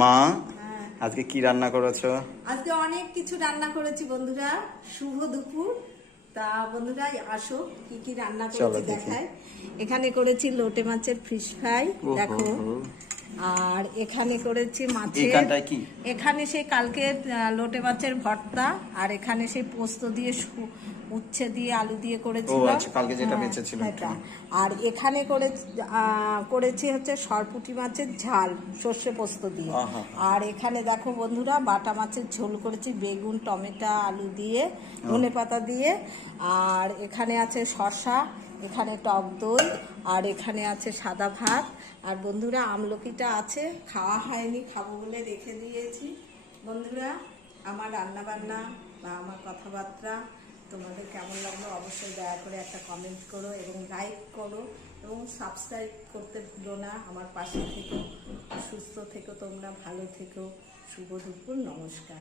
মা, হ্যাঁ, আজকে কি রান্না করেছো? আজকে অনেক কিছু রান্না করেছি বন্ধুরা। শুভ দুপুর। তা বন্ধুরা আসো, কি কি রান্না চলো করেছি দেখি। দেখাই। এখানে করেছি লোটে মাছের ফিশ ফ্রাই, ওহো দেখো। হো। আর এখানে করেছি মাছের, এইখানটায় কি? এখানে সেই কালকে লোটে মাছের ভর্তা, আর এখানে সেই পোস্ত দিয়ে উচ্ছে দিয়ে আলু দিয়ে ও করেছিল। আচ্ছা, কালকে যেটা হ্যাঁ, বেঁচে ছিল এটা। এখানে। আর এখানে করেছি হচ্ছে সরপুঁটি মাছের ঝাল সর্ষে পোস্ত দিয়ে। আহা। আর এখানে দেখো বন্ধুরা, বাটা মাছের ঝোল করেছি বেগুন টমেটো আলু দিয়ে, ধনেপাতা দিয়ে। আর এখানে আছে শসা, এখানে টক দই, আর এখানে আছে সাদা ভাত। আর বন্ধুরা আমলকিটা আছে, খাওয়া হয়নি, খাবো বলে রেখে দিয়েছি। বন্ধুরা, আমার রান্না বান্না বা আমার কথাবার্তা তোমাদের কেমন লাগলো অবশ্যই দয়া করে একটা কমেন্ট করো এবং লাইক করো এবং সাবস্ক্রাইব করতে ভুলো না। আমার পাশে থেকো, সুস্থ থেকো, তোমরা ভালো থেকো। শুভ দুপুর, নমস্কার।